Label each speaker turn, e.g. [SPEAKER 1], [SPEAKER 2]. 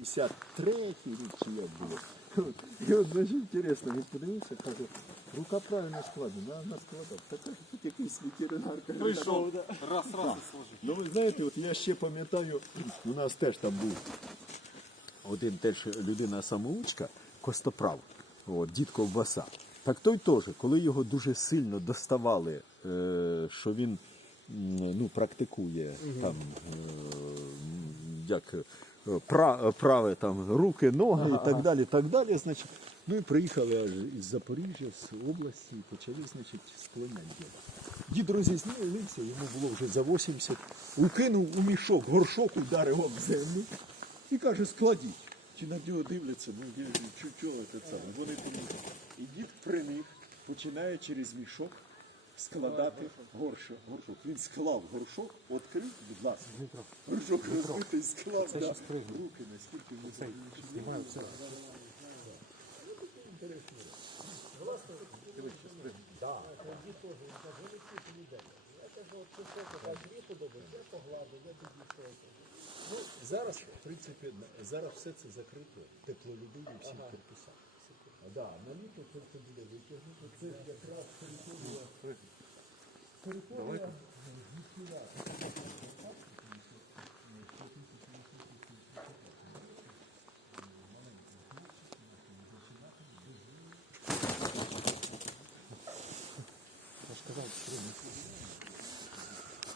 [SPEAKER 1] 53 рік чи як було. І от дуже інтересно, він подивився, каже, рука правильно складена, вона складав. Та каже, тут якийсь ветеринар. каже,
[SPEAKER 2] Прийшов, раз, раз, сложив.
[SPEAKER 1] Ну ви знаєте, от я ще пам'ятаю, у нас теж там був один теж людина самоучка, костоправ, от, дід ковбаса. Так той теж, коли його дуже сильно доставали, е, що він ну, практикує там, е, як е, праве там руки, ноги і так далі, так далі, значить. Ну і приїхали аж із Запоріжжя, з області, і почали, значить, склонять. Дід розізлився, йому було вже за 80, укинув у мішок, горшок ударив об землю і каже, складіть. Чи на нього дивляться, ну чого це саме? Вони помітили. І дід при них починає через мішок складати горшок. горшок. Він склав горшок, відкрив, будь ласка. Горшок розбитий склав. Да. Руки наскільки вони
[SPEAKER 3] Знімаю все.
[SPEAKER 1] Зараз, в принципі, зараз все це закрито теплолюбиві всі корпуса. А, да, на літо це, це буде витягнуто. Це якраз. Територія.